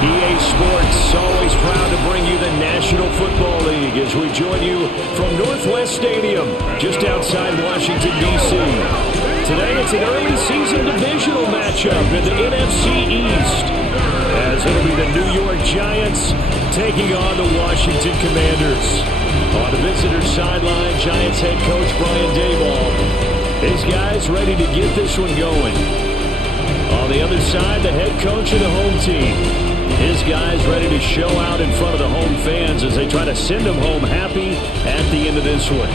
EA Sports, always proud to bring you the National Football League as we join you from Northwest Stadium, just outside Washington, D.C. Today, it's an early season divisional matchup in the NFC East, as it'll be the New York Giants taking on the Washington Commanders. On the visitor sideline, Giants head coach Brian Daboll. His guys ready to get this one going. On the other side, the head coach of the home team. His guys ready to show out in front of the home fans as they try to send them home happy at the end of this one.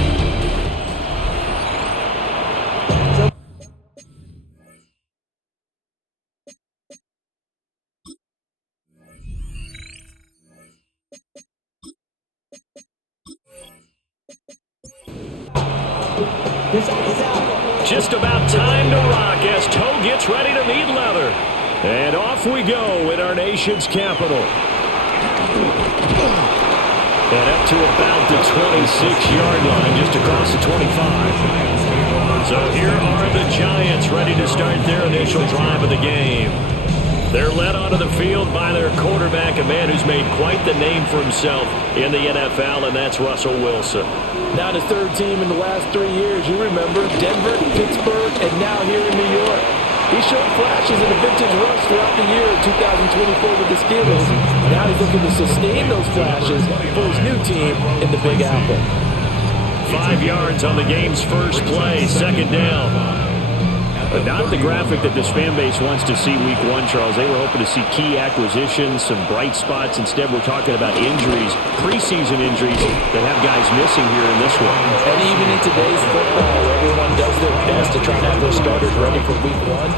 Just about time to rock as Toe gets ready to meet leather. And off we go in our nation's capital. And up to about the 26-yard line, just across the 25. So here are the Giants ready to start their initial drive of the game. They're led onto the field by their quarterback, a man who's made quite the name for himself in the NFL, and that's Russell Wilson. Now the third team in the last 3 years. You remember Denver, Pittsburgh, and now here in New York. He showed flashes of the vintage rush throughout the year in 2024 with the Steelers. Now he's looking to sustain those flashes for his new team in the Big Apple. 5 yards on the game's first play, second down. But not the graphic that this fan base wants to see week one, Charles. They were hoping to see key acquisitions, some bright spots. Instead, we're talking about injuries, preseason injuries that have guys missing here in this one. And even in today's football, everyone does their best to try to have their starters ready for week one.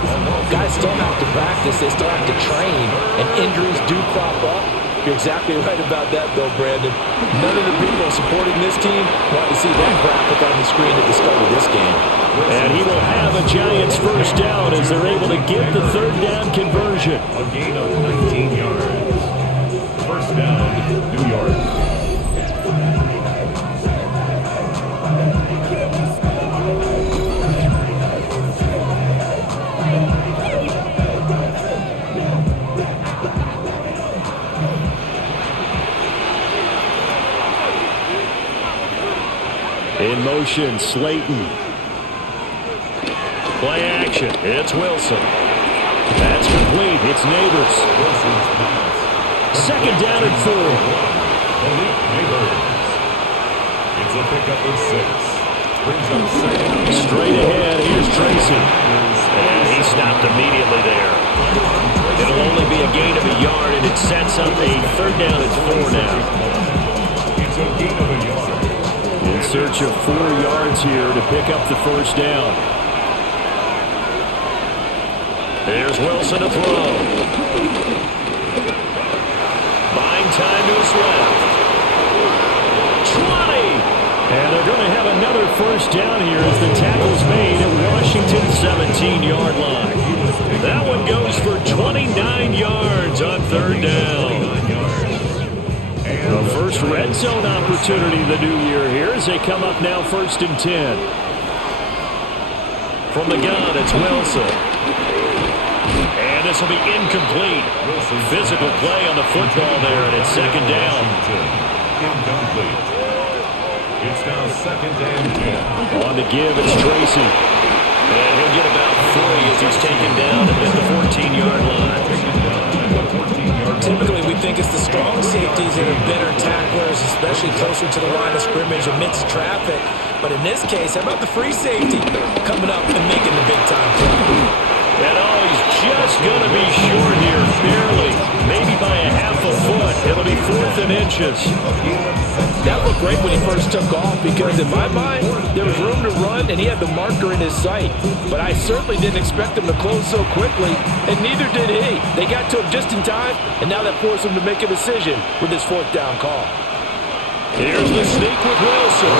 Guys still have to practice. They still have to train. And injuries do crop up. You're exactly right about that, though, Brandon. None of the people supporting this team want to see that graphic on the screen at the start of this game. And he will have a Giants first down as they're able to get the third down conversion. A gain of 19 yards. First down, New York. In motion, Slayton. Play action. It's Wilson. That's complete. It's Neighbors. Second down and 4. Neighbors. It's a pickup of 6. Brings up second. Straight ahead. Here's Tracy. And he stopped immediately there. It'll only be a gain of a yard, and it sets up a third down and 4 now. It's a gain of a yard. In search of 4 yards here to pick up the first down. There's Wilson to throw. Buying time to his left. 20! And they're going to have another first down here as the tackle's made at Washington's 17-yard line. That one goes for 29 yards on third down. The first red zone opportunity of the new year here as they come up now first and 10. From the gun, it's Wilson. And this will be incomplete. Physical play on the football there, and it's second down. Incomplete. It's now second and 10. On the give, it's Tracy. And he'll get about 40 as he's taken down at the 14-yard line. Typically, we think it's the strong safeties that are better tacklers, especially closer to the line of scrimmage amidst traffic. But in this case, how about the free safety coming up and making the big-time play? And he's just going to be short here, barely, maybe by a half a foot. It'll be 4th and inches. That looked great when he first took off because in my mind, there was room to run and he had the marker in his sight. But I certainly didn't expect him to close so quickly, and neither did he. They got to him just in time, and now that forced him to make a decision with his 4th down call. Here's the sneak with Wilson.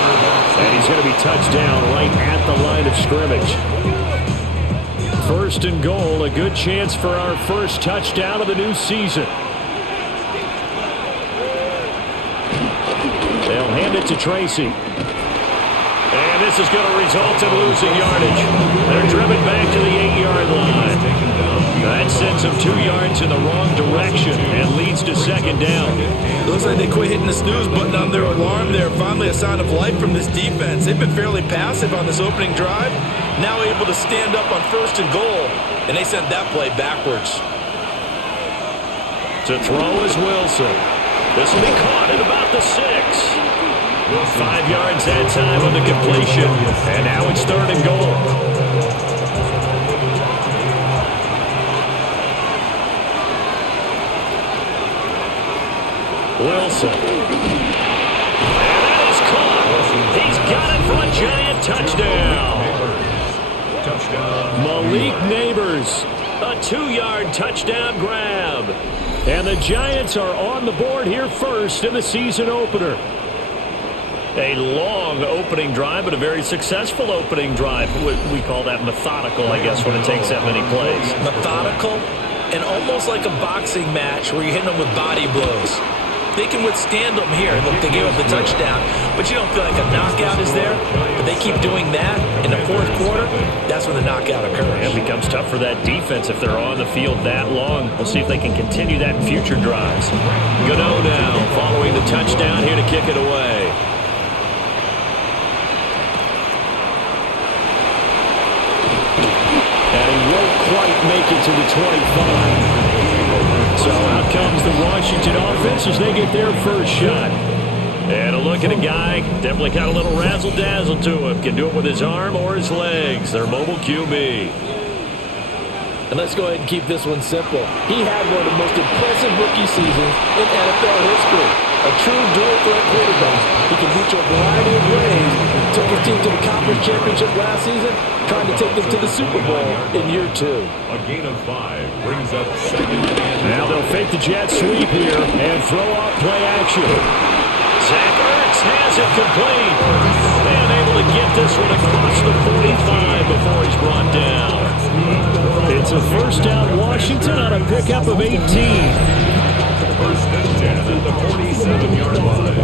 And he's going to be touched down right at the line of scrimmage. First and goal, a good chance for our first touchdown of the new season. They'll hand it to Tracy. And this is going to result in losing yardage. They're driven back to the 8-yard line. That sends brings them 2 yards in the wrong direction and leads to second down. It looks like they quit hitting the snooze button on their alarm there. Finally a sign of life from this defense. They've been fairly passive on this opening drive. Now able to stand up on 1st and goal, and they sent that play backwards. To throw is Wilson. This will be caught at about the 6. 5 yards that time on the completion. And now it's 3rd and goal. Wilson. And that is caught. He's got it for a giant touchdown. Malik Neighbors. A 2-yard touchdown grab. And the Giants are on the board here first in the season opener. A long opening drive, but a very successful opening drive. We call that methodical, I guess, when it takes that many plays. Methodical and almost like a boxing match where you're hitting them with body blows. They can withstand them here. Look, they gave up the touchdown, but you don't feel like a knockout is there. But they keep doing that in the 4th quarter. That's when the knockout occurs. It becomes tough for that defense if they're on the field that long. We'll see if they can continue that in future drives. Gano now following the touchdown here to kick it away. And he won't quite make it to the 25. So out comes the Washington offense as they get their first shot. And a look at a guy, definitely got a little razzle-dazzle to him. Can do it with his arm or his legs. Their mobile QB. And let's go ahead and keep this one simple. He had one of the most impressive rookie seasons in NFL history. A true dual-threat quarterback. He can reach a variety of ways. Took his team to the conference championship last season, trying to take them to the Super Bowl in year 2. A gain of 5 brings up 2nd and now they'll fake the jet sweep here and throw off play action. Zach Ertz has it complete. And able to get this one across the 45 before he's brought down. It's a first down Washington on a pickup of 18. 1st and 10 at the 47-yard line.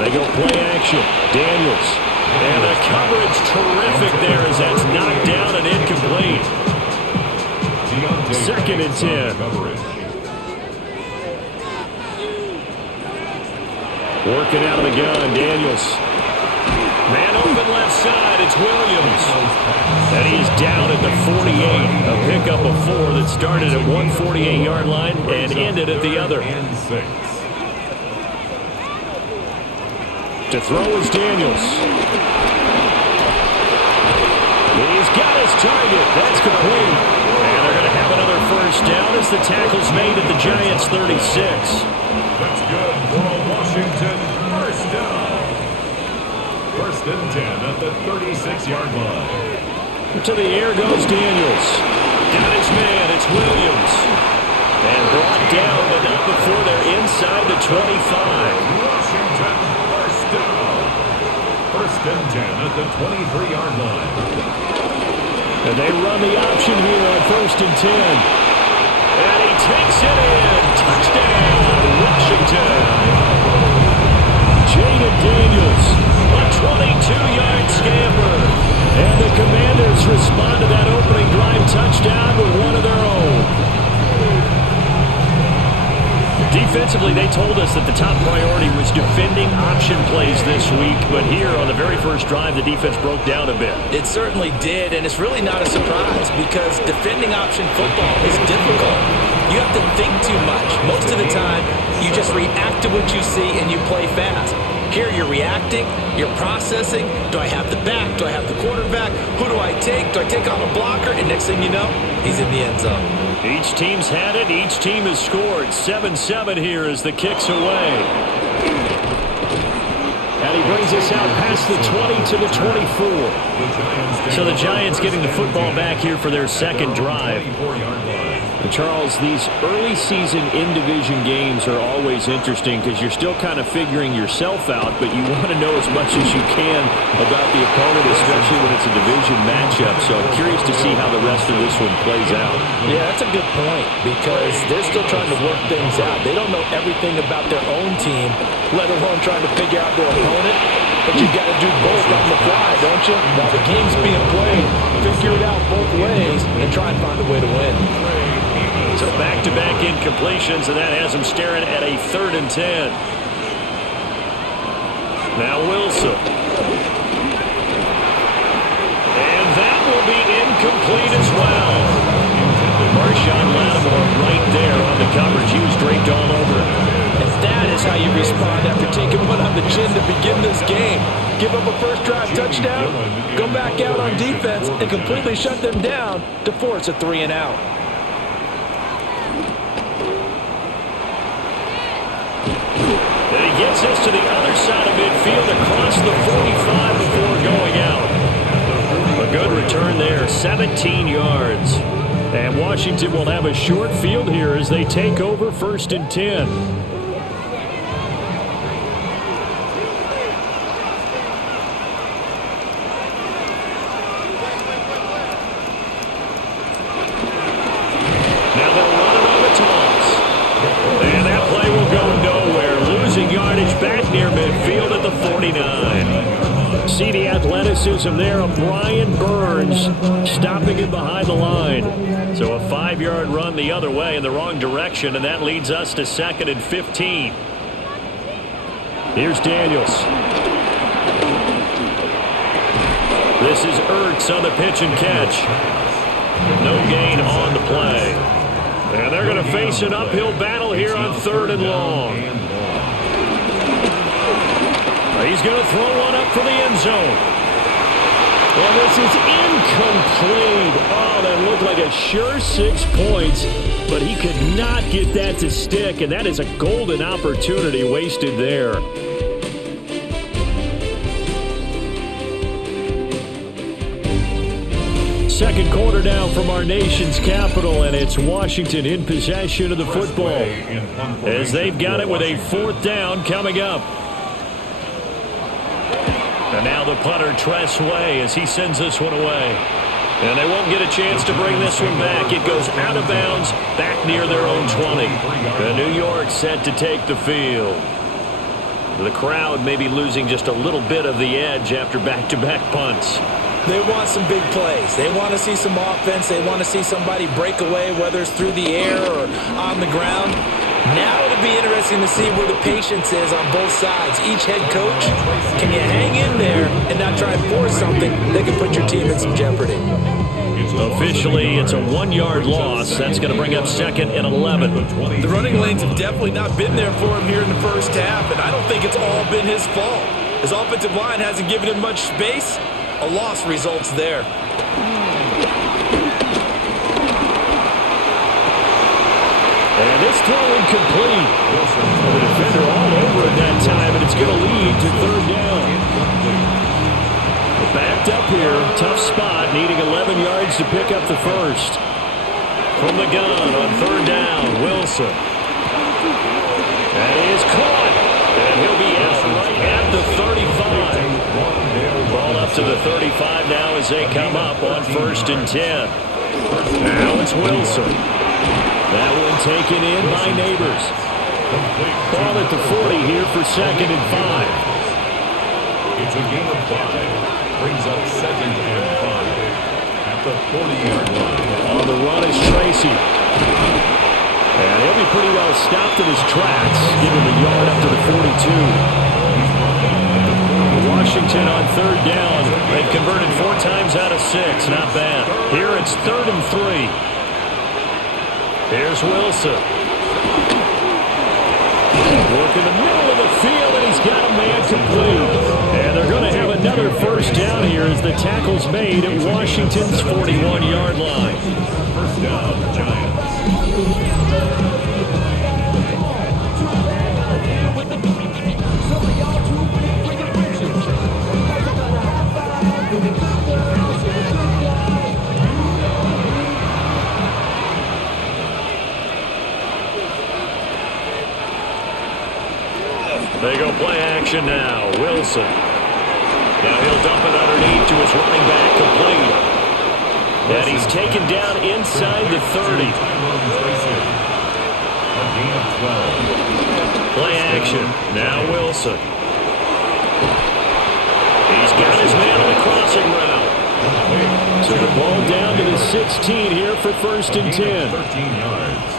They go play action. Daniels. And the coverage terrific there as that's knocked down and incomplete. 2nd and 10. Working out of the gun, Daniels. Man open left side, it's Williams. And he's down at the 48. A pickup of 4 that started at 148-yard line and ended at the other. And 6. To throw is Daniels. He's got his target. That's complete. And they're going to have another first down as the tackle's made at the Giants' 36. That's good for a Washington first down. 1st and 10 at the 36-yard line. To the air goes Daniels. Got his man. It's Williams. And brought down, but not before they're inside the 25. Washington first down. 1st and 10 at the 23-yard line. And they run the option here on 1st and 10. And he takes it in. Touchdown, Washington. Jaden Daniels, a 22-yard scamper. And the Commanders respond to that opening drive touchdown with one of their own. Defensively, they told us that the top priority was defending option plays this week, but here on the very first drive, the defense broke down a bit. It certainly did, and it's really not a surprise because defending option football is difficult. You have to think too much. Most of the time, you just react to what you see and you play fast. Here you're reacting, you're processing. Do I have the back? Do I have the quarterback? Who do I take? Do I take on a blocker? And next thing you know, he's in the end zone. Each team's had it. Each team has scored. 7-7 here as the kick's away. And he brings us out past the 20 to the 24. So the Giants getting the football back here for their second drive. Charles, these early season in-division games are always interesting because you're still kind of figuring yourself out, but you want to know as much as you can about the opponent, especially when it's a division matchup. So I'm curious to see how the rest of this one plays out. Yeah, that's a good point because they're still trying to work things out. They don't know everything about their own team, let alone trying to figure out their opponent. But you got to do both on the fly, don't you? While the game's being played, figure it out both ways and try and find a way to win. So back-to-back incompletions, and that has them staring at a 3rd and 10. Now Wilson. And that will be incomplete as well. Marshawn Lattimore right there on the coverage. He was draped all over it. And that is how you respond after taking one on the chin to begin this game. Give up a first drive touchdown, go back out on defense, and completely shut them down to force a 3-and-out. And he gets this to the other side of midfield across the 45 before going out. A good return there, 17 yards. And Washington will have a short field here as they take over 1st and 10. See the athleticism there of Brian Burns stopping him behind the line. So a 5-yard run the other way in the wrong direction, and that leads us to 2nd and 15. Here's Daniels. This is Ertz on the pitch and catch. No gain on the play. And they're going to face an uphill battle here on 3rd and long. He's going to throw one up for the end zone. Well, this is incomplete. Oh, that looked like a sure 6 points, but he could not get that to stick, and that is a golden opportunity wasted there. Second quarter now from our nation's capital, and it's Washington in possession of the football as they've got it with a 4th down coming up. And now the punter, Tress Way, as he sends this one away. And they won't get a chance to bring this one back. It goes out of bounds, back near their own 20. And New York set to take the field. The crowd may be losing just a little bit of the edge after back-to-back punts. They want some big plays. They want to see some offense. They want to see somebody break away, whether it's through the air or on the ground. Now it'll be interesting to see where the patience is on both sides. Each head coach, can you hang in there and not try and force something that can put your team in some jeopardy? Officially, it's a 1-yard loss. That's going to bring up 2nd and 11. The running lanes have definitely not been there for him here in the first half, and I don't think it's all been his fault. His offensive line hasn't given him much space. A loss results there. And this throw incomplete. The defender all over it that time, and it's going to lead to 3rd down. Backed up here, tough spot, needing 11 yards to pick up the first. From the gun on 3rd down, Wilson. That is caught, and he'll be out right at the 35. Ball up to the 35 now as they come up on 1st and 10. Now it's Wilson. That one taken in by Neighbors. Ball at the 40 here for 2nd and 5. It's a gain of 5. Brings up 2nd and 5 at the 40-yard line. On the run is Tracy. And he'll be pretty well stopped in his tracks, giving the yard up to the 42. Washington on 3rd down. They've converted 4 times out of 6. Not bad. Here it's 3rd and 3. Here's Wilson. Work in the middle of the field, and he's got a man complete. And they're going to have another 1st down here as the tackle's made at Washington's 41-yard line. 1st down, Giants. They go play action now. Wilson. Now he'll dump it underneath to his running back, complete. And he's taken down inside the 30. Play action. Now Wilson. He's got his man on the crossing route. So the ball down to the 16 here for 1st and 10. 13 yards.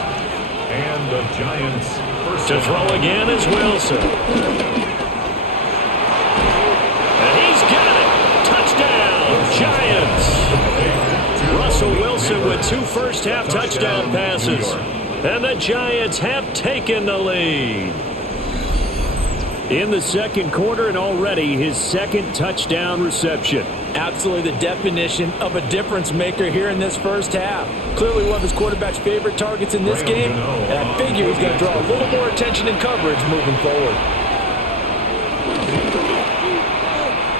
And the Giants first to throw again is Wilson. And he's got it. Touchdown, Giants. Russell Wilson with 2 first-half touchdown passes. And the Giants have taken the lead. In the second quarter, and already his 2nd touchdown reception. Absolutely the definition of a difference maker here in this first half. Clearly one of his quarterback's favorite targets in this game, and I figure he's going to draw a little more attention and coverage moving forward.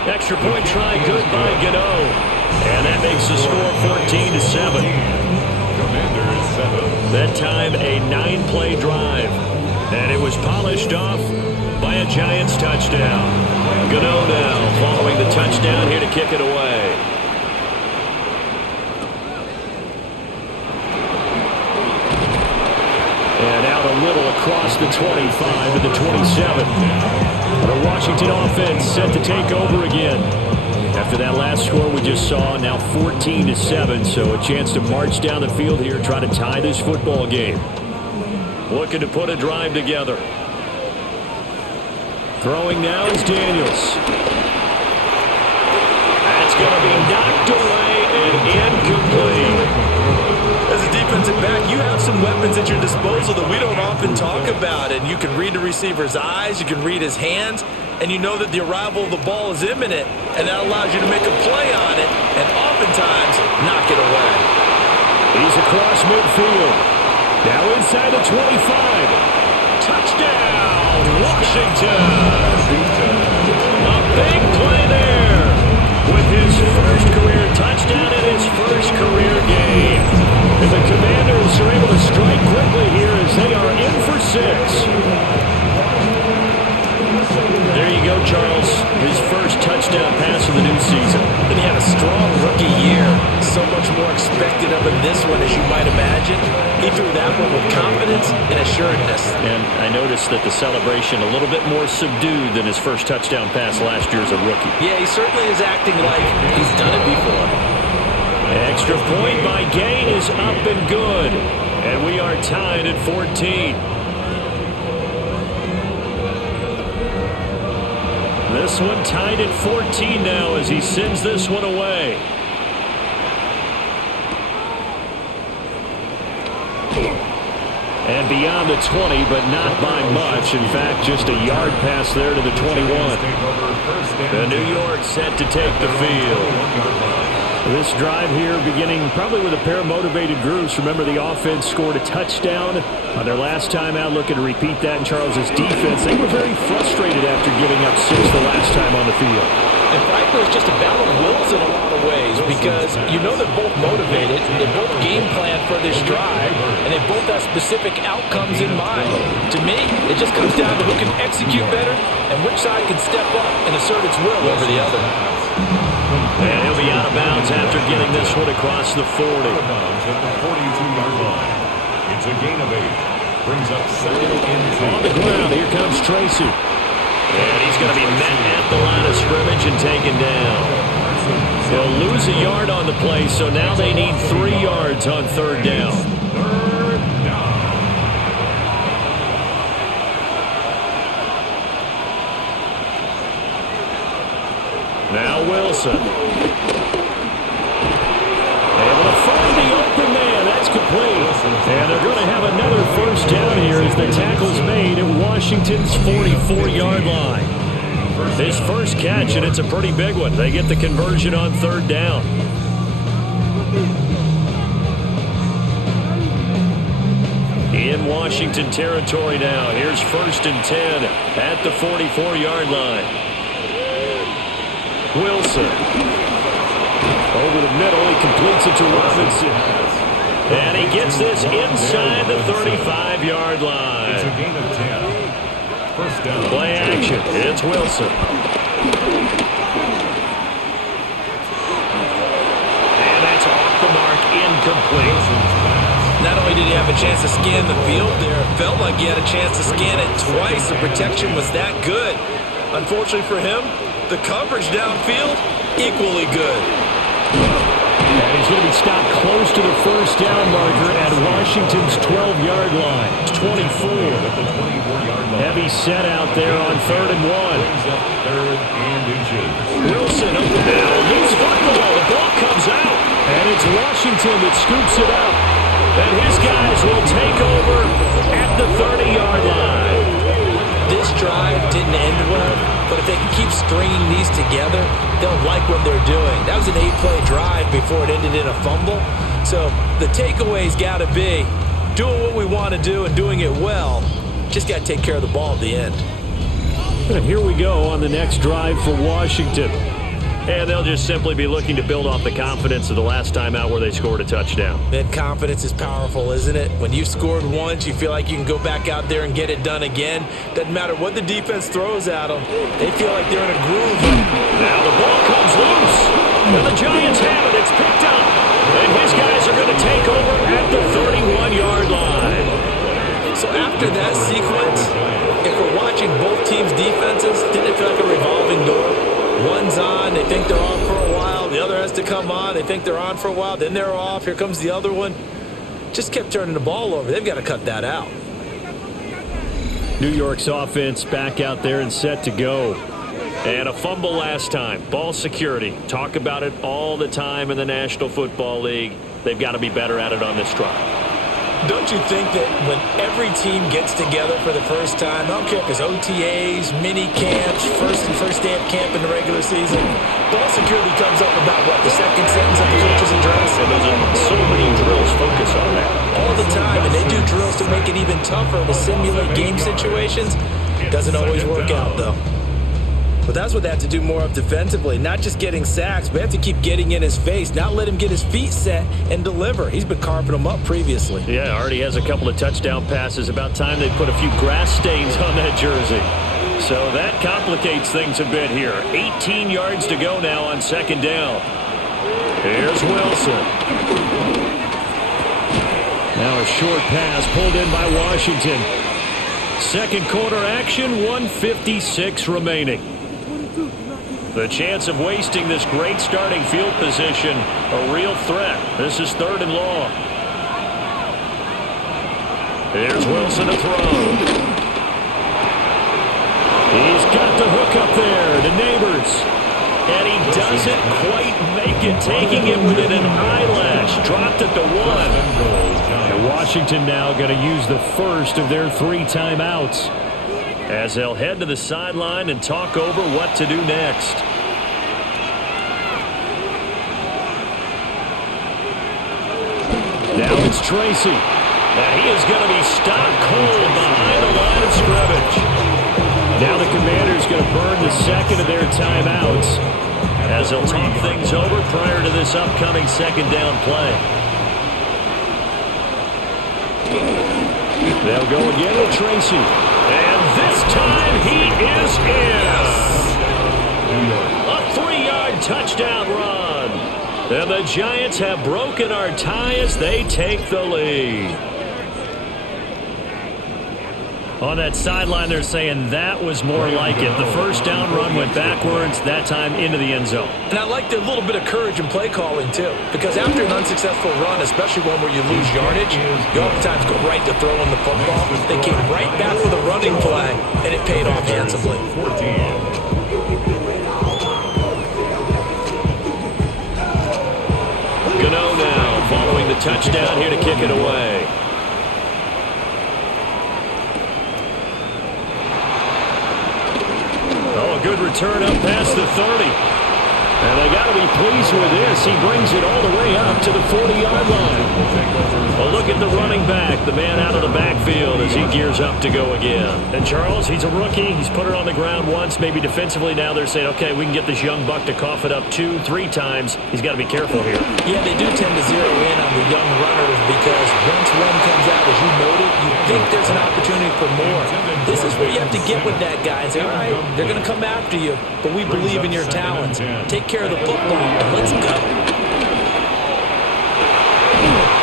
Extra point try good by Gano. And that makes the score 14-7. That time a 9-play drive. And it was polished off by a Giants touchdown. Gano now following the touchdown here to kick it away. And out a little across the 25 to the 27. The Washington offense set to take over again. After that last score we just saw, now 14-7, so a chance to march down the field here, try to tie this football game. Looking to put a drive together. Throwing now is Daniels. That's going to be knocked away and incomplete. As a defensive back, you have some weapons at your disposal that we don't often talk about. And you can read the receiver's eyes, you can read his hands, and you know that the arrival of the ball is imminent, and that allows you to make a play on it and oftentimes knock it away. He's across midfield. Now inside the 25. Touchdown, Washington. A big play there with his first career touchdown in his first career game. And the Commanders are able to strike quickly here as they are in for 6. There you go, Charles. His first touchdown pass of the new season. And he had a strong rookie year. So much more expected of him this one, as you might imagine. He threw that one with confidence and assuredness. And I noticed that the celebration a little bit more subdued than his first touchdown pass last year as a rookie. Yeah, he certainly is acting like he's done it before. Extra point by Gay is up and good. And we are tied at 14. This one tied at 14 now as he sends this one away. And beyond the 20, but not by much. In fact, just a yard pass there to the 21. The New York set to take the field. This drive here beginning probably with a pair of motivated groups. Remember, the offense scored a touchdown on their last time out, looking to repeat that in Charles's defense. They were very frustrated after giving up 6 the last time on the field. And frankly, it's just a battle of wills in a lot of ways because you know they're both motivated, they both game plan for this drive, and they both have specific outcomes in mind. To me, it just comes down to who can execute better and which side can step up and assert its will over the other. And he'll be out of bounds after getting this one across the 40. At the 42-yard line. It's a gain of 8. Brings up 2nd and 2. On the ground, here comes Tracy. And he's going to be met at the line of scrimmage and taken down. They'll lose a yard on the play, so now they need 3 yards on 3rd down. Now Wilson. Able to find the open man. That's complete. And they're going to have another first down here as the tackle's made at Washington's 44-yard line. His first catch, and it's a pretty big one. They get the conversion on 3rd down. In Washington territory now. Here's 1st and 10 at the 44-yard line. Wilson. Over the middle, he completes it to Robinson. And he gets this inside the 35-yard line. It's a gain of 10. 1st down. Play action. It's Wilson. And that's off the mark, incomplete. Not only did he have a chance to scan the field there, it felt like he had a chance to scan it twice. The protection was that good. Unfortunately for him, the coverage downfield, equally good. And he's going to be stopped close to the first down marker at Washington's 12-yard line. It's 24. Heavy set out there on 3rd and 1. Third and inches. Wilson up the middle. Loose football. The ball comes out. And it's Washington that scoops it up. And his guys will take over at the 30-yard line. This drive didn't end well, but if they can keep stringing these together, they'll like what they're doing. That was an 8-play drive before it ended in a fumble. So the takeaway's got to be doing what we want to do and doing it well. Just got to take care of the ball at the end. And here we go on the next drive for Washington. And they'll just simply be looking to build off the confidence of the last time out where they scored a touchdown. Man, confidence is powerful, isn't it? When you've scored once, you feel like you can go back out there and get it done again. Doesn't matter what the defense throws at them. They feel like they're in a groove. Now the ball comes loose. And the Giants have it. It's picked up. And his guys are going to take over at the 31-yard line. So after that sequence, if we're watching both teams' defenses, didn't it feel like a revolving door? One's on, they think they're off for a while. The other has to come on, they think they're on for a while. Then they're off, here comes the other one. Just kept turning the ball over. They've got to cut that out. New York's offense back out there and set to go. And a fumble last time. Ball security. Talk about it all the time in the National Football League. They've got to be better at it on this drive. Don't you think that when every team gets together for the first time, I don't care if it's OTAs, mini camps, first day of camp in the regular season, ball security comes up about what, the second sentence of the coach's address? And so many drills focus on that. All the time, and they do drills to make it even tougher to simulate game situations. Doesn't always work out, though. But that's what they have to do more of defensively, not just getting sacks, but they have to keep getting in his face, not let him get his feet set and deliver. He's been carving them up previously. Yeah, already has a couple of touchdown passes. About time they put a few grass stains on that jersey. So that complicates things a bit here. 18 yards to go now on 2nd down. Here's Wilson. Now a short pass pulled in by Washington. Second quarter action, 1:56 remaining. The chance of wasting this great starting field position, a real threat. This is 3rd and long. Here's Wilson to throw. He's got the hook up there to Neighbors. And he doesn't quite make it, taking it within an eyelash. Dropped at the 1. And Washington now going to use the first of their 3 timeouts, as they'll head to the sideline and talk over what to do next. Now it's Tracy. And he is going to be stopped cold behind the line of scrimmage. Now the Commanders going to burn the second of their timeouts, as they'll talk things over prior to this upcoming 2nd down play. They'll go again with Tracy. And this time he is in. A 3-yard touchdown run. And the Giants have broken our tie as they take the lead. On that sideline, they're saying that was more like it. The first down run went backwards, that time into the end zone. And I like their little bit of courage in play calling, too. Because after an unsuccessful run, especially one where you lose yardage, you oftentimes go right to throwing the football. They came right back with a running play, and it paid off handsomely. Gano now following the touchdown here to kick it away. Good return up past the 30. And they got to be pleased with this. He brings it all the way up to the 40-yard line. A look at the running back, the man out of the backfield as he gears up to go again. And Charles, he's a rookie. He's put it on the ground once, maybe defensively. Now they're saying, okay, we can get this young buck to cough it up 2-3 times. He's got to be careful here. Yeah, they do tend to zero in on the young runners because once one comes out, as you noted, you think there's an opportunity for more. This is where you have to get with that guy and say, all right, they're going to come after you, but we believe in your talents. Take care of the football, and let's go.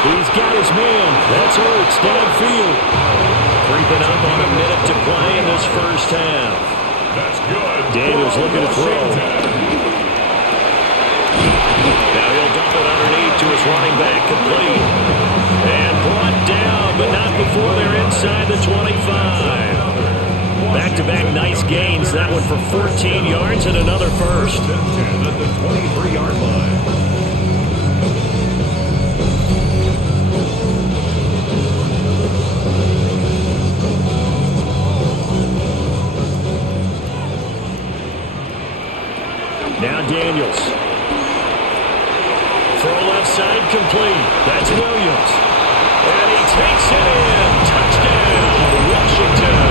He's got his man. That's Ertz downfield. Creeping up on a minute to play in this first half. That's good. Daniels looking to throw. Now he'll dump it underneath to his running back, complete. And brought down, but not before they're inside the 25. Back-to-back nice gains. That one for 14 yards and another first. 10 at the 23-yard line. Now Daniels. Throw left side complete. That's Williams. And he takes it in. Touchdown, Washington.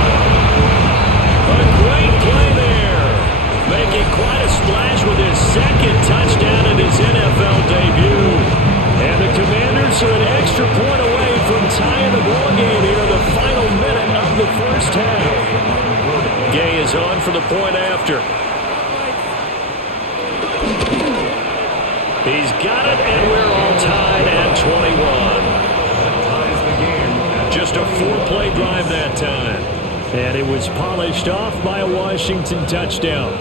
A great play there. Making quite a splash with his second touchdown in his NFL debut. And the Commanders are an extra point away from tying the ball game here in the final minute of the first half. Gay is on for the point after. He's got it, and we're all tied at 21. Just a 4-play drive that time. And it was polished off by a Washington touchdown.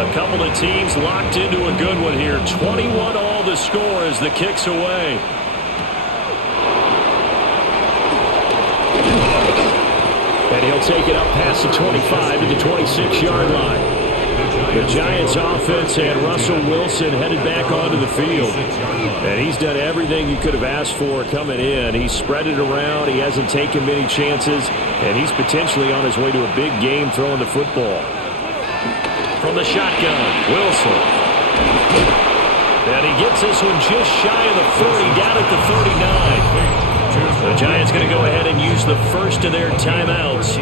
A couple of teams locked into a good one here. 21 all the score as the kick's away. And he'll take it up past the 25 to the 26-yard line. The Giants offense and Russell Wilson headed back onto the field. And he's done everything you could have asked for coming in. He's spread it around. He hasn't taken many chances. And he's potentially on his way to a big game throwing the football. From the shotgun, Wilson. And he gets this one just shy of the 30, down at the 39. The Giants going to go ahead and use the first of their timeouts,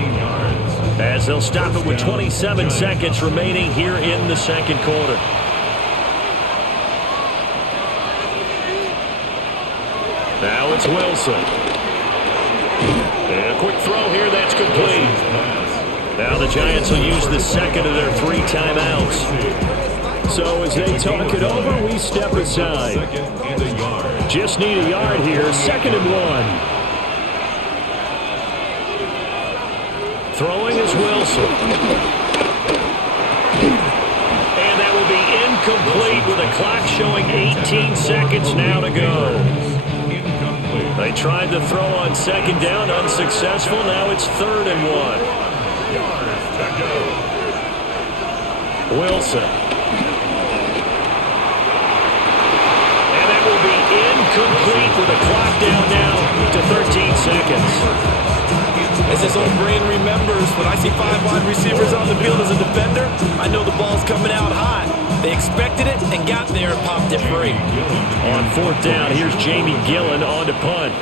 as they'll stop it with 27 seconds remaining here in the second quarter. Now it's Wilson. And a quick throw here, that's complete. Now the Giants will use the second of their 3 timeouts. So as they talk it over, we step aside. Just need a yard here, 2nd and 1. Throwing is Wilson. And that will be incomplete with a clock showing 18 seconds now to go. They tried to throw on 2nd down, unsuccessful. Now it's 3rd and 1. Wilson. And that will be incomplete with a clock down now to 13 seconds. As his old brain remembers, when I see 5 wide receivers on the field as a defender, I know the ball's coming out hot. They expected it and got there and popped it free. On 4th down, here's Jamie Gillen on to punt.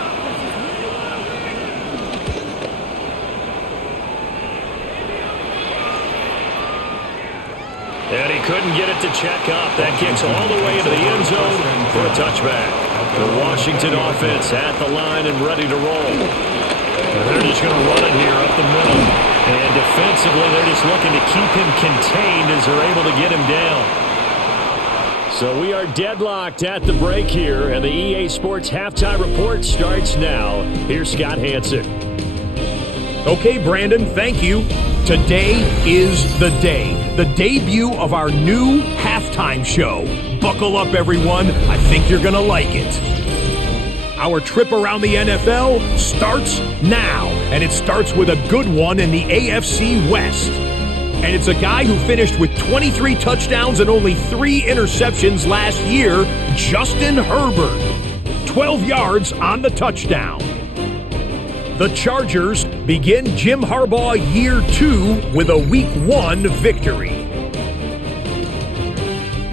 And he couldn't get it to check up. That kicks all the way into the end zone for a touchback. The Washington offense at the line and ready to roll. They're just going to run it here up the middle. And defensively, they're just looking to keep him contained as they're able to get him down. So we are deadlocked at the break here, and the EA Sports Halftime Report starts now. Here's Scott Hansen. Okay, Brandon, thank you. Today is the day. The debut of our new halftime show. Buckle up, everyone. I think you're going to like it. Our trip around the NFL starts now, and it starts with a good one in the AFC West. And it's a guy who finished with 23 touchdowns and only 3 interceptions last year, Justin Herbert. 12 yards on the touchdown. The Chargers begin Jim Harbaugh year 2 with a Week 1 victory.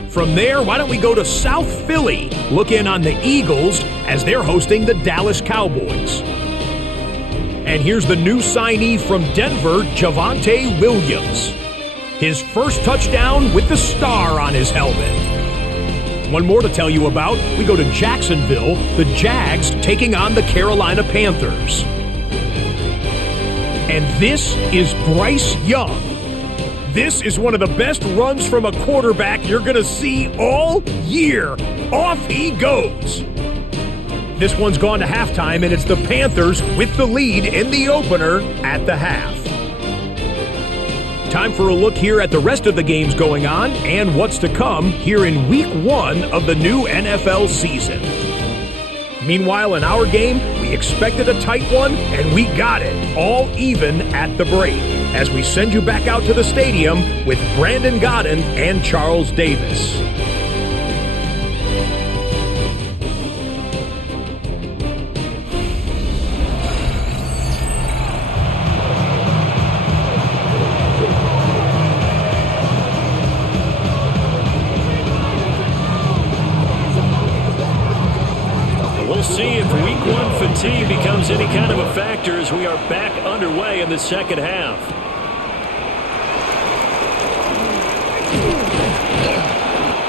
From there, why don't we go to South Philly, look in on the Eagles as they're hosting the Dallas Cowboys. And here's the new signee from Denver, Javonte Williams. His first touchdown with the star on his helmet. One more to tell you about. We go to Jacksonville, the Jags taking on the Carolina Panthers. And this is Bryce Young. This is one of the best runs from a quarterback you're going to see all year. Off he goes. This one's gone to halftime, and it's the Panthers with the lead in the opener at the half. Time for a look here at the rest of the games going on and what's to come here in Week 1 of the new NFL season. Meanwhile, in our game, we expected a tight one, and we got it, all even at the break, as we send you back out to the stadium with Brandon Godden and Charles Davis. See if Week 1 fatigue becomes any kind of a factor as we are back underway in the second half.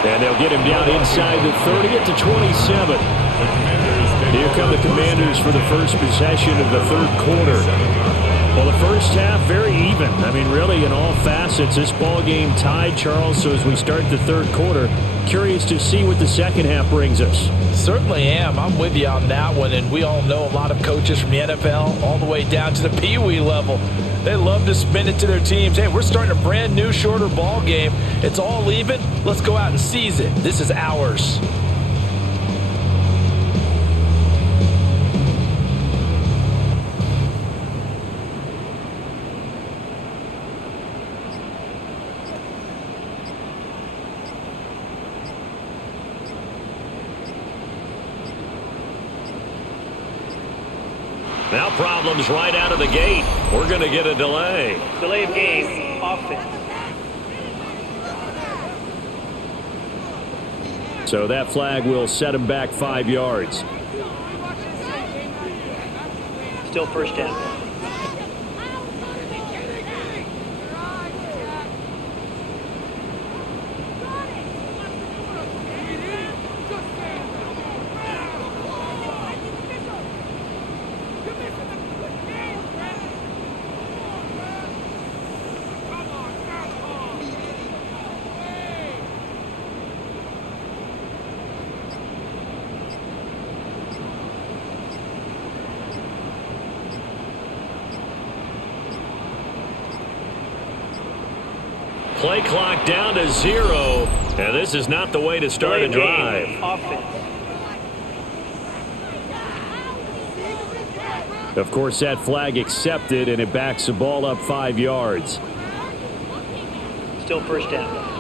And they'll get him down inside the 30 at the 27. Here come the Commanders for the first possession of the third quarter. Well, the first half, very even. I mean, really, in all facets, this ball game tied, Charles. So as we start the third quarter, curious to see what the second half brings us. Certainly am. I'm with you on that one. And we all know a lot of coaches from the NFL all the way down to the Pee Wee level. They love to spin it to their teams. Hey, we're starting a brand new, shorter ball game. It's all even. Let's go out and seize it. This is ours. Now problems right out of the gate. We're going to get a delay. Delay of game, offense. So that flag will set him back 5 yards. Still first down. Play clock down to 0, and this is not the way to start a drive. Offense. Of course, that flag accepted, and it backs the ball up 5 yards. Still first down.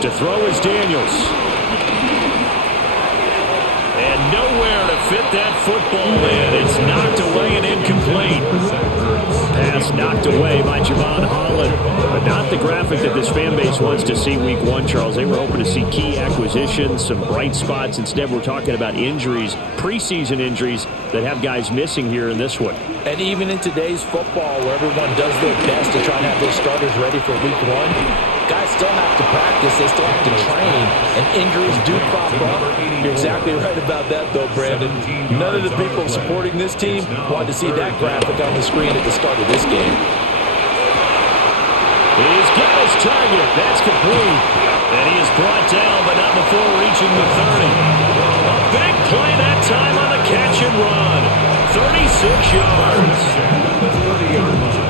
To throw is Daniels. And nowhere to fit that football in. It's knocked away and incomplete. Pass knocked away by Javon Holland. But not the graphic that this fan base wants to see Week 1, Charles. They were hoping to see key acquisitions, some bright spots. Instead, we're talking about injuries, preseason injuries that have guys missing here in this one. And even in today's football, where everyone does their best to try and have their starters ready for Week 1, guys still have to practice, they still have to train, and injuries do crop up. You're exactly right about that, though, Brandon. None of the people supporting this team wanted to see that graphic on the screen at the start of this game. He's got his target. That's complete. And he is brought down, but not before reaching the 30. A big play that time on the catch and run. 36 yards. The 30-yard line.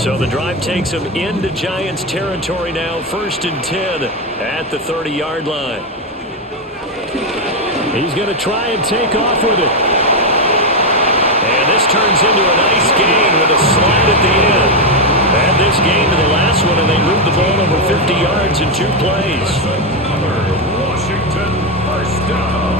So the drive takes him into Giants territory now, 1st and 10 at the 30-yard line. He's going to try and take off with it. And this turns into a nice gain with a slide at the end. Add this game to the last one, and they move the ball over 50 yards in 2 plays. Another Washington first down.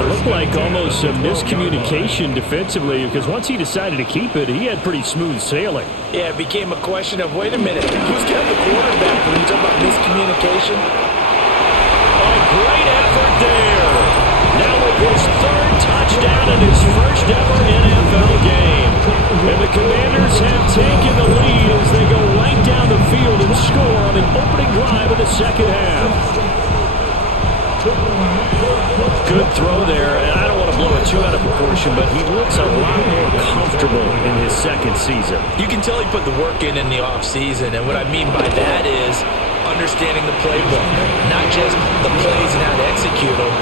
It looked like almost a miscommunication defensively, because once he decided to keep it, he had pretty smooth sailing. Yeah, it became a question of, wait a minute, who's got the quarterback? When you talk about miscommunication. A great effort there. Now with his 3rd touchdown in his first ever NFL game. And the Commanders have taken the lead as they go right down the field and score on the opening drive of the second half. Good throw there, and I don't want to blow it too out of proportion, but he looks a lot more comfortable in his second season. You can tell he put the work in the offseason, and what I mean by that is understanding the playbook, not just the plays and how to execute them,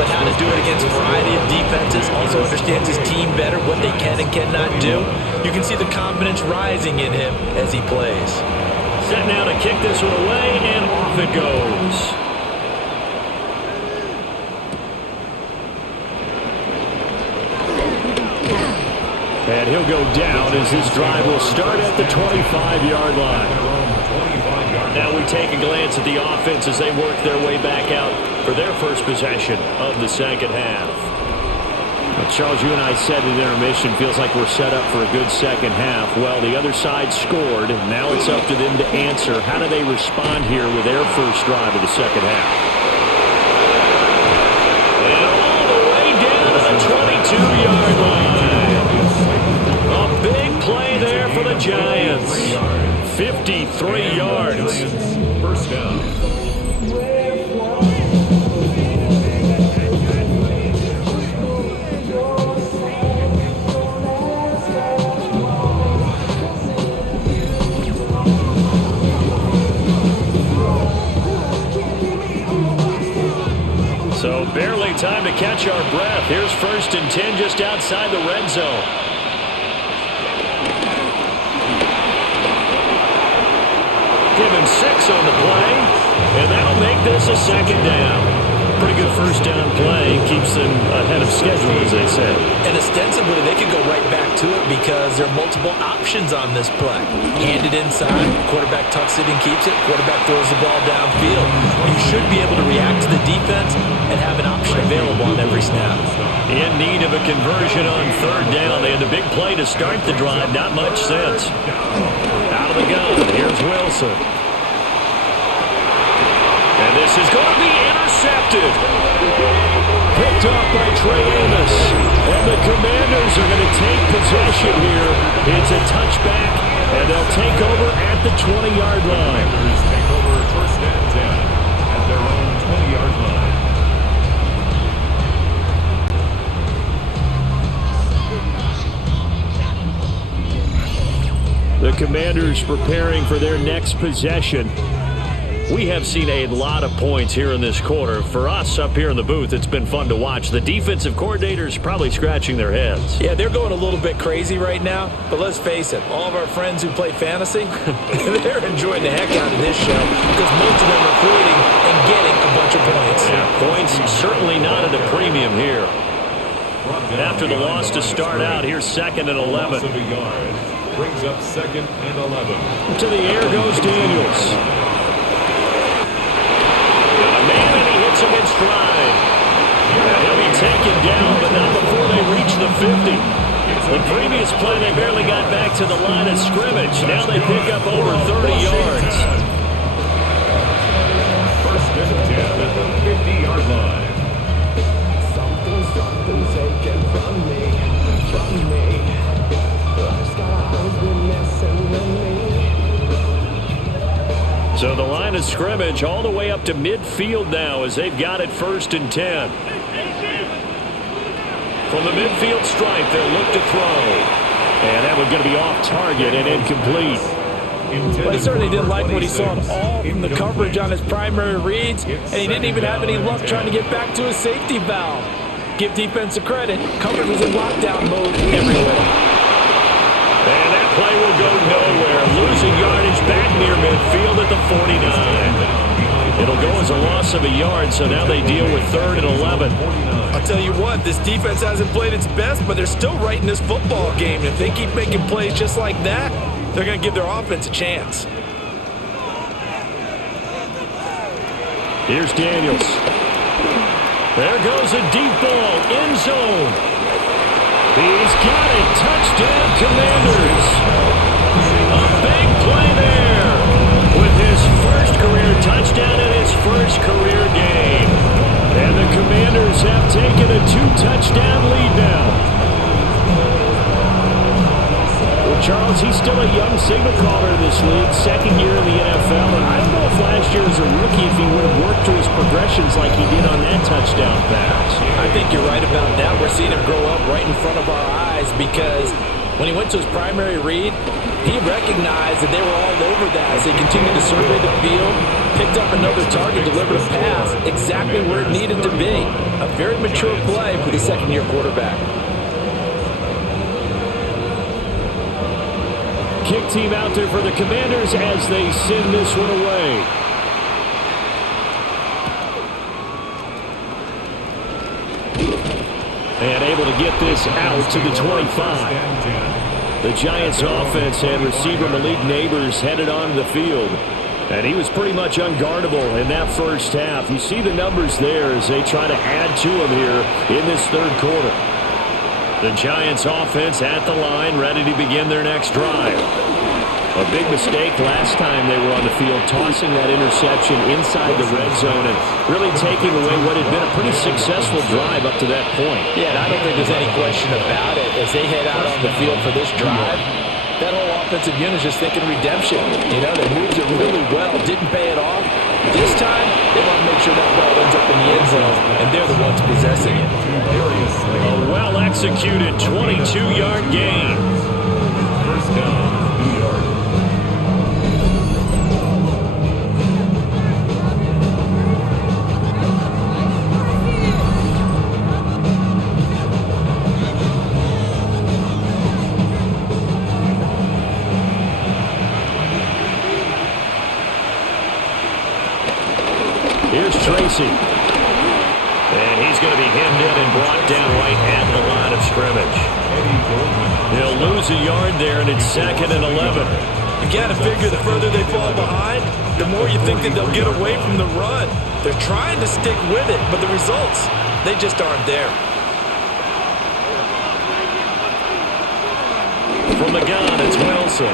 but how to do it against a variety of defenses. Also understands his team better, what they can and cannot do. You can see the confidence rising in him as he plays. Set now to kick this one away, and off it goes. And he'll go down as this drive will start at the 25-yard line. Now we take a glance at the offense as they work their way back out for their first possession of the second half. Well, Charles, you and I said in intermission, feels like we're set up for a good second half. Well, the other side scored. Now it's up to them to answer. How do they respond here with their first drive of the second half? And all the way down to the 22-yard line. A big play there for the Giants. 53 yards. First down. So barely time to catch our breath. Here's 1st and 10 just outside the red zone. Given 6 on the play, and that'll make this a second down. Pretty good first down play. Keeps them ahead of schedule, as they say. And ostensibly, they could go right back to it because there are multiple options on this play. Hand it inside, quarterback tucks it and keeps it, quarterback throws the ball downfield. You should be able to react to the defense and have an option available on every snap. In need of a conversion on 3rd down. They had the big play to start the drive. Not much sense. Out of the gun. Here's Wilson. And this is going to be intercepted. Picked off by Trey Amos. And the Commanders are going to take possession here. It's a touchback, and they'll take over at the 20-yard line. Commanders take over 1st and 10 at their own 20-yard line. The Commanders preparing for their next possession. We have seen a lot of points here in this quarter. For us up here in the booth, it's been fun to watch. The defensive coordinators probably scratching their heads. Yeah, they're going a little bit crazy right now, but let's face it, all of our friends who play fantasy, they're enjoying the heck out of this show because most of them are creating and getting a bunch of points. Yeah, points certainly not at a premium here. After the loss to start out, here's 2nd and 11. Brings up 2nd and 11. To the air goes Daniels. Against stride. And he'll be taken down, but not before they reach the 50. The previous play, they barely got back to the line of scrimmage. Now they pick up over 30 yards. 1st and 10 at the 50-yard line. Something's taken from me. Lifestyle's been messing with me. So the line of scrimmage all the way up to midfield now as they've got it 1st and 10. From the midfield stripe, they'll look to throw. And that one's going to be off target and incomplete. But he certainly didn't like what he saw at all from the coverage on his primary reads, and he didn't even have any luck trying to get back to his safety valve. Give defense a credit. Coverage was in lockdown mode everywhere. And that play will go nowhere. Losing yardage back near midfield at the 49. It'll go as a loss loss of a yard, so now they deal with 3rd and 11. I'll tell you what, this defense hasn't played its best, but they're still right in this football game. If they keep making plays just like that, they're going to give their offense a chance. Here's Daniels. There goes a deep ball, end zone. He's got it, touchdown Commanders. A big play there with his first career touchdown in his first career game. And the Commanders have taken a 2-touchdown lead now. Well, Charles, he's still a young signal caller in this league, second year in the NFL, and I don't know if last year as a rookie if he would have worked through his progressions like he did on that touchdown pass. I think you're right about that. We're seeing him grow up right in front of our eyes because when he went to his primary read, he recognized that they were all over that as they continued to survey the field, picked up another target, delivered a pass exactly where it needed to be. A very mature play for the second-year quarterback. Kick team out there for the Commanders as they send this one away. And able to get this out to the 25. The Giants offense and receiver Malik Neighbors headed onto the field. And he was pretty much unguardable in that first half. You see the numbers there as they try to add to him here in this third quarter. The Giants offense at the line, ready to begin their next drive. A big mistake last time they were on the field, tossing that interception inside the red zone and really taking away what had been a pretty successful drive up to that point. Yeah, and I don't think there's any question about it. As they head out on the field for this drive, that whole offensive unit is just thinking redemption. You know, they moved it really well, didn't pay it off. This time, they want to make sure that ball ends up in the end zone, and they're the ones possessing it. A well-executed 22-yard gain. First down, New York. Here's Tracy. And he's going to be hemmed in and brought down right at the line of scrimmage. He'll lose a yard there, and it's 2nd and 11. You got to figure the further they fall behind, the more you think that they'll get away from the run. They're trying to stick with it, but the results, they just aren't there. From the gun, it's Wilson.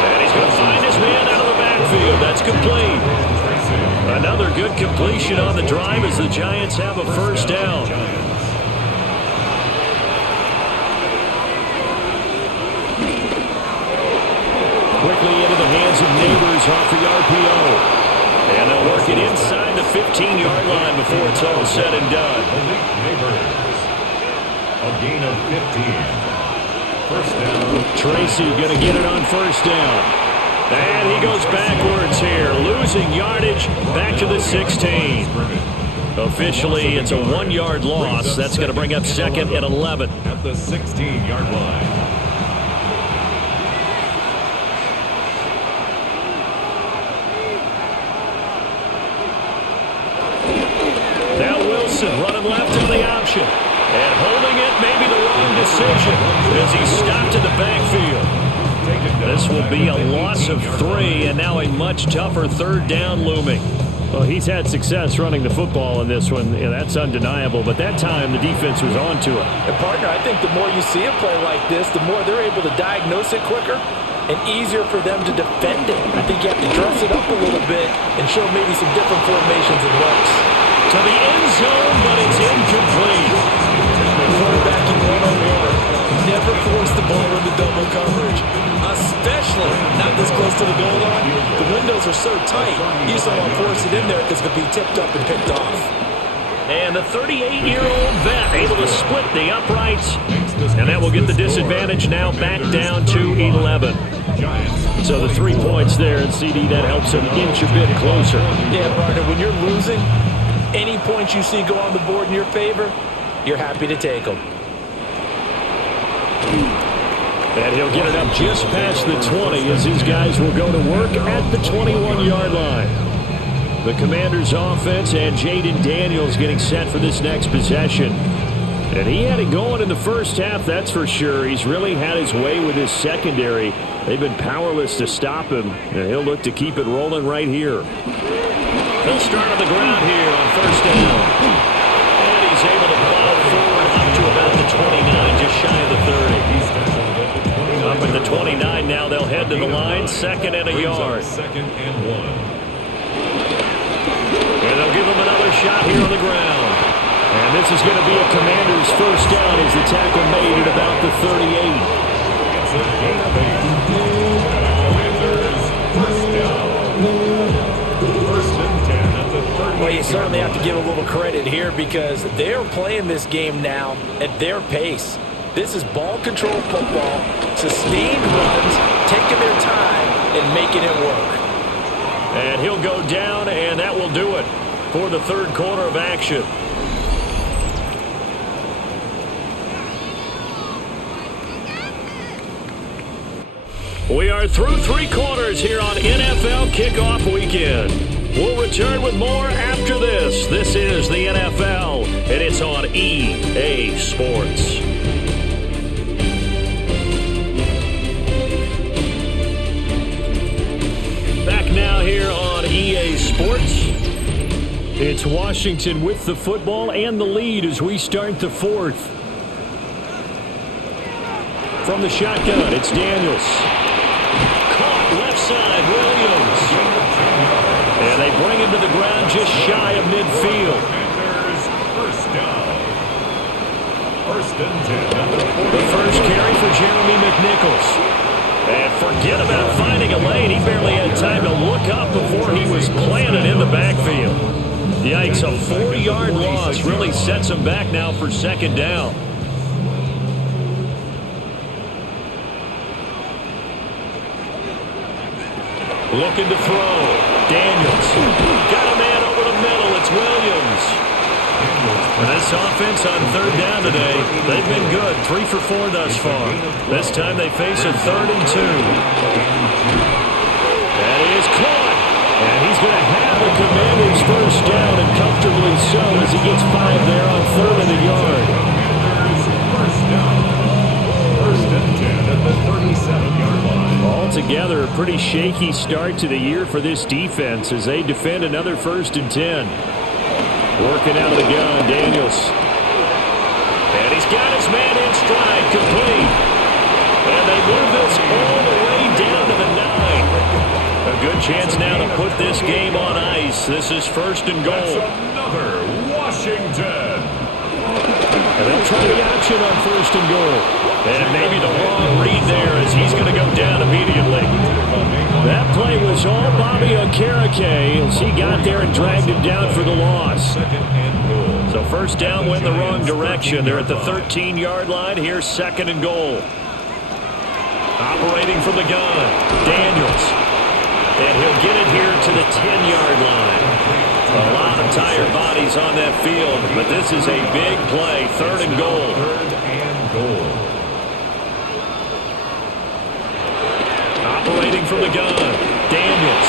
And he's going to find his man out of the backfield. That's complete. Another good completion on the drive as the Giants have a first down. Quickly into the hands of Neighbors off the RPO. And they'll work it inside the 15-yard line before it's all said and done. Neighbors. A gain of 15. First down. Tracy going to get it on first down. And he goes backwards here, losing yardage back to the 16. Officially, it's a 1-yard loss. That's going to bring up 2nd and 11. At the 16-yard line. Now Wilson running left on the option. And holding it, maybe the wrong decision as he stopped in the backfield. This will be a loss of 3, and now a much tougher third down looming. Well, he's had success running the football in this one. Yeah, that's undeniable, but that time the defense was on to it. And partner, I think the more you see a play like this, the more they're able to diagnose it quicker and easier for them to defend it. I think you have to dress it up a little bit and show maybe some different formations and looks. To the end zone, but it's incomplete. Quarterbacking 101. Never force the ball into double coverage, especially not this close to the goal line. The windows are so tight, you just don't want to force it in there because it could be tipped up and picked off. And the 38-year-old vet able to split the uprights, and that will get the disadvantage now back down to 11. So the 3 points there, and CD, that helps him inch a bit closer. Yeah, partner, when you're losing, any points you see go on the board in your favor, you're happy to take them. And he'll get it up just past the 20 as his guys will go to work at the 21-yard line. The Commanders' offense and Jaden Daniels getting set for this next possession. And he had it going in the first half, that's for sure. He's really had his way with his secondary. They've been powerless to stop him, and he'll look to keep it rolling right here. He'll start on the ground here on first down. And he's able to plow forward up to about the 29, just shy of the 30. Up at the 29 now, they'll head to the line, 2nd and a yard. 2nd and 1. And they'll give him another shot here on the ground. And this is going to be a Commander's first down as the tackle made at about the 38. It's a gain of 8. And a Commanders first down. 1st and 10 at the 30. Well, you certainly have to give a little credit here because they're playing this game now at their pace. This is ball control football, sustained runs, taking their time and making it work. And he'll go down, and that will do it for the third quarter of action. We are through 3 quarters here on NFL Kickoff Weekend. We'll return with more after this. This is the NFL, and it's on EA Sports. Back now here on EA Sports. It's Washington with the football and the lead as we start the 4th. From the shotgun, it's Daniels. Caught left side, Williams. And they bring him to the ground just shy of midfield. Commanders first down. 1st and 10 at the 40. The first carry for Jeremy McNichols. And forget about finding a lane. He barely had time to look up before he was planted in the backfield. Yikes, a 4-yard loss really sets him back now for 2nd down. Looking to throw. Daniels. Got a man over the middle. It's Williams. And this offense on 3rd down today, they've been good. 3 for 4 thus far. This time they face a 3rd and 2. That is caught. And he's going to have the Commanders first down, and comfortably so as he gets 5 there on 3rd and a yard. Commanders first down. 1st and 10 at the 37-yard line. Altogether, a pretty shaky start to the year for this defense as they defend another 1st and 10. Working out of the gun, Daniels. And he's got his man in stride, complete. And they move this all the way down to the 9. A good chance now to put this game on ice. This is 1st and goal. That's another Washington. And they'll try the option on 1st and goal. And maybe the wrong read there as he's going to go down immediately. That play was all Bobby Okereke as he got there and dragged him down for the loss. 2nd and goal. So first down went the wrong direction. They're at the 13-yard line. Here's 2nd and goal. Operating from the gun, Daniels. And he'll get it here to the 10-yard line. A lot of tired bodies on that field, but this is a big play. 3rd and goal. 3rd and goal. Operating from the gun, Daniels.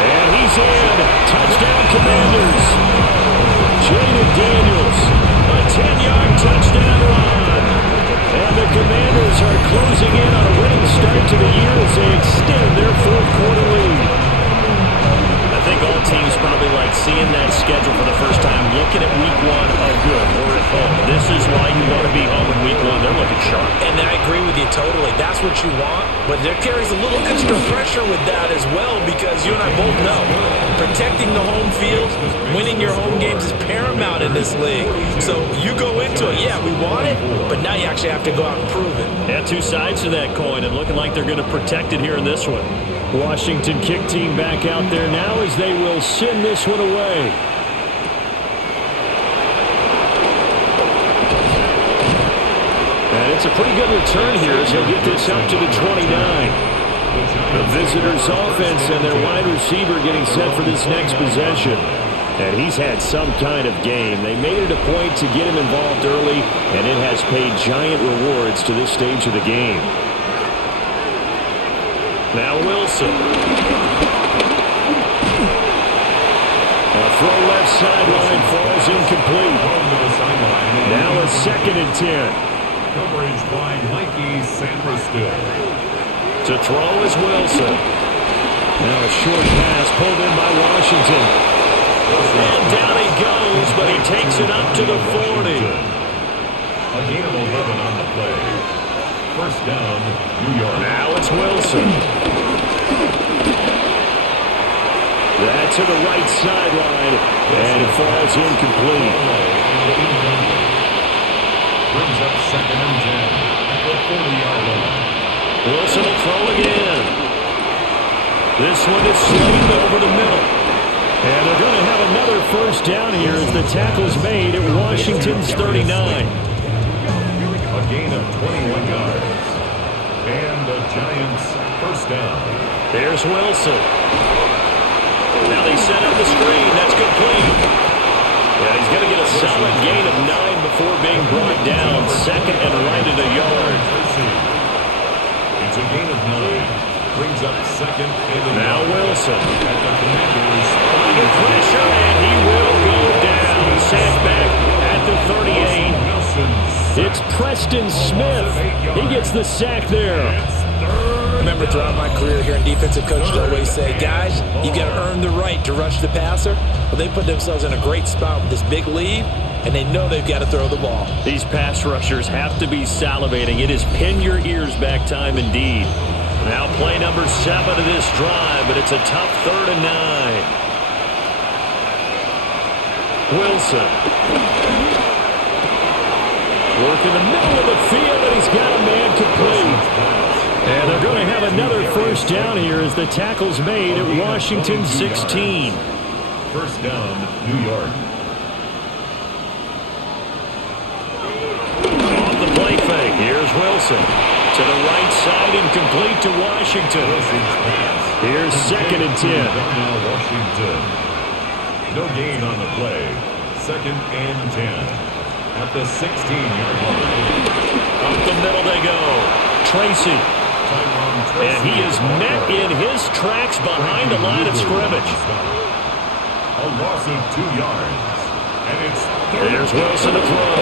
And he's in. Touchdown, Commanders. Jaden Daniels, a 10-yard touchdown run. And the Commanders are closing in on a winning start to the year as they extend their 4th quarter lead. I think all teams probably like seeing that schedule for the first time, looking at week 1, oh good, we're at home. This is why you want to be home in week 1. They're looking sharp. And I agree with you totally. That's what you want, but there carries a little extra pressure with that as well because you and I both know protecting the home field, winning your home games is paramount in this league. So you go into it, yeah, we want it, but now you actually have to go out and prove it. Yeah, 2 sides to that coin, and looking like they're going to protect it here in this one. Washington kick team back out there now as they will send this one away. And it's a pretty good return here as he'll get this up to the 29. The visitors' offense and their wide receiver getting set for this next possession. And he's had some kind of game. They made it a point to get him involved early, and it has paid giant rewards to this stage of the game. Now Wilson. A throw left sideline falls incomplete. Now a 2nd and 10. Coverage by Mikey Sanderson. To throw is Wilson. Now a short pass pulled in by Washington. And down he goes, but he takes it up to the 40. A gain of 11 on the play. First down, New York. Now it's Wilson. That to the right sideline, and it falls incomplete. Brings up 2nd and 10 at the 40-yard line. Wilson will throw again. This one is slated over the middle. And they're going to have another first down here as the tackle's made at Washington's 39. A gain of 21 yards. And the Giants first down. There's Wilson. Now they set up the screen. That's complete. Yeah, he's going to get a solid gain of 9 before being brought down. 2nd and right at a yard. It's a gain of 9. Brings up 2nd and now Wilson. At the Commanders. Under pressure, and he will go down. Sacked back at the 38. It's Preston Smith. He gets the sack there. Remember, throughout my career here in defensive coaches always say, guys, you got to earn the right to rush the passer. Well, they put themselves in a great spot with this big lead, and they know they've got to throw the ball. These pass rushers have to be salivating. It is pin your ears back time indeed. Now play number 7 of this drive, but it's a tough 3rd and 9. Wilson. Work in the middle of the field, and he's got a man complete. And they're going to have another first down here as the tackle's made at Washington 16. First down, New York. Off the play fake, here's Wilson. To the right side, incomplete to Washington. Here's 2nd and 10. Now Washington. No gain on the play. 2nd and 10. At the 16-yard line. Up the middle they go. Tracy. And he is met in his tracks behind the line of scrimmage. A loss of 2 yards. And it's There's Wilson to throw.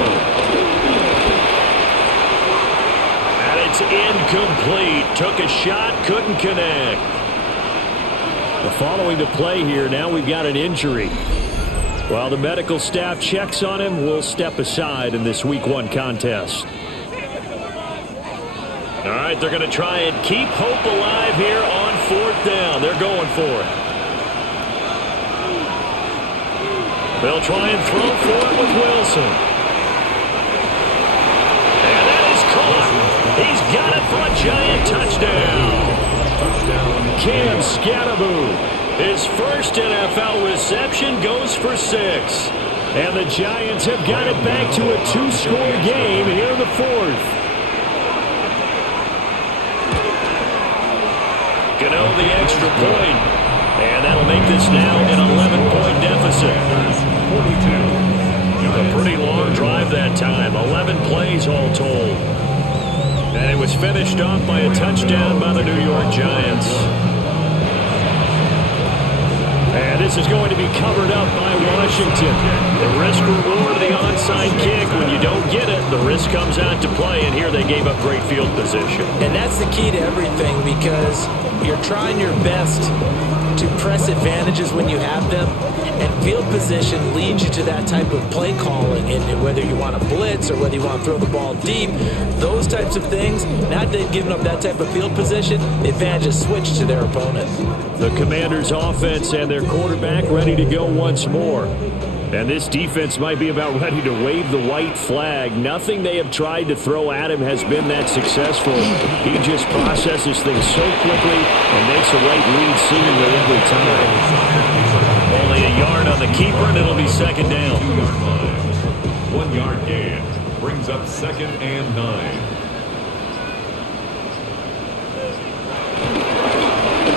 And it's incomplete. Took a shot, couldn't connect. Following the play here, now we've got an injury. While the medical staff checks on him, we'll step aside in this Week 1 contest. All right, they're going to try and keep hope alive here on 4th down. They're going for it. They'll try and throw for it with Wilson. And that is caught. He's got it for a Giant touchdown. Cam Scatteraboo, his first NFL reception, goes for 6. And the Giants have got it back to a 2-score game here in the 4th. Gano the extra point. And that'll make this now an 11-point deficit. A pretty long drive that time. 11 plays all told. And it was finished off by a touchdown by the New York Giants. And this is going to be covered up by Washington. The risk-reward of the onside kick. When you don't get it, the risk comes out to play. And here they gave up great field position. And that's the key to everything, because you're trying your best to press advantages when you have them, and field position leads you to that type of play calling. And whether you want to blitz or whether you want to throw the ball deep, those types of things, now that they've given up that type of field position, the advantage is switched to their opponent. The Commanders' offense and their quarterback ready to go once more. And this defense might be about ready to wave the white flag. Nothing they have tried to throw at him has been that successful. He just processes things so quickly and makes the right read seemingly every time. Only a yard on the keeper, and it'll be 2nd down. 1 yard gain brings up 2nd and 9.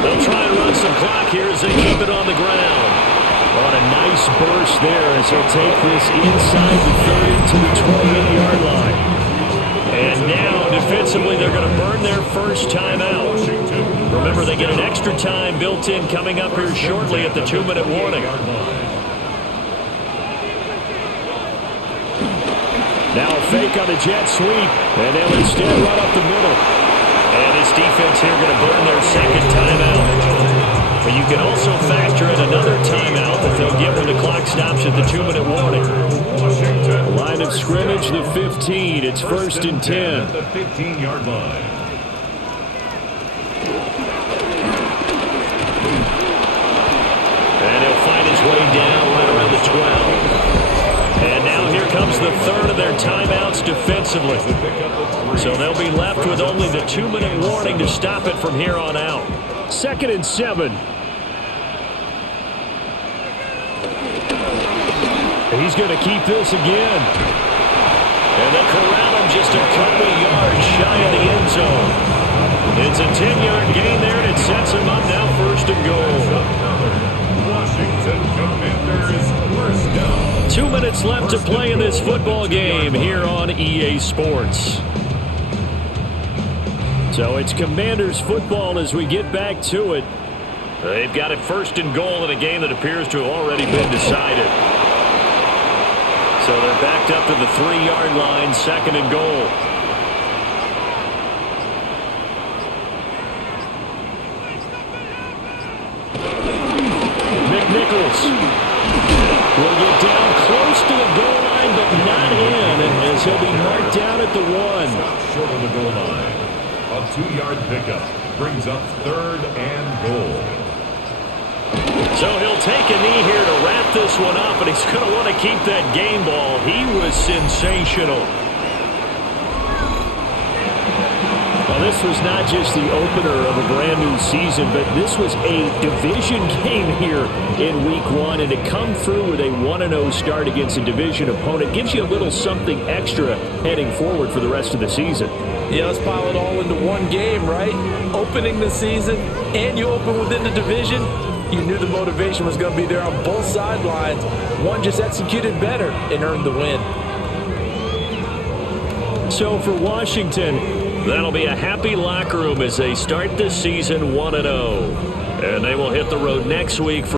They'll try and run some clock here as they keep it on the ground. On a nice burst there as they'll take this inside the 30 to the 28-yard line. And now, defensively, they're going to burn their first timeout. Remember, they get an extra time built in coming up here shortly at the 2-minute warning. Now a fake on the jet sweep, and they'll instead run up the middle. And this defense here going to burn their second timeout. But you can also factor in another timeout that they'll get when the clock stops at the 2-minute warning. Line of scrimmage, the 15. It's 1st and 10. At the 15-yard line. And he'll find his way down right around the 12. And now here comes the third of their timeouts defensively. So they'll be left with only the 2-minute warning to stop it from here on out. 2nd and 7. He's going to keep this again. And they corral him just a couple yards shy of the end zone. It's a 10-yard gain there, and it sets him up now 1st and goal. Washington Commanders first down. 2 minutes left to play in this football game here on EA Sports. So it's Commanders football as we get back to it. They've got it 1st and goal in a game that appears to have already been decided. So they're backed up to the 3-yard line, 2nd and goal. McNichols will get down close to the goal line, but not in, as he'll be marked down at the 1. Stop short of the goal line. A 2-yard pickup brings up 3rd and goal. So he'll take a knee here to wrap this one up, and he's going to want to keep that game ball. He was sensational. Well, this was not just the opener of a brand new season, but this was a division game here in Week 1, and to come through with a 1-0 start against a division opponent gives you a little something extra heading forward for the rest of the season. Yeah, let's pile it all into one game, right? Opening the season, and you open within the division. You knew the motivation was going to be there on both sidelines. One just executed better and earned the win. So for Washington, that'll be a happy locker room as they start this season 1-0. And they will hit the road next week for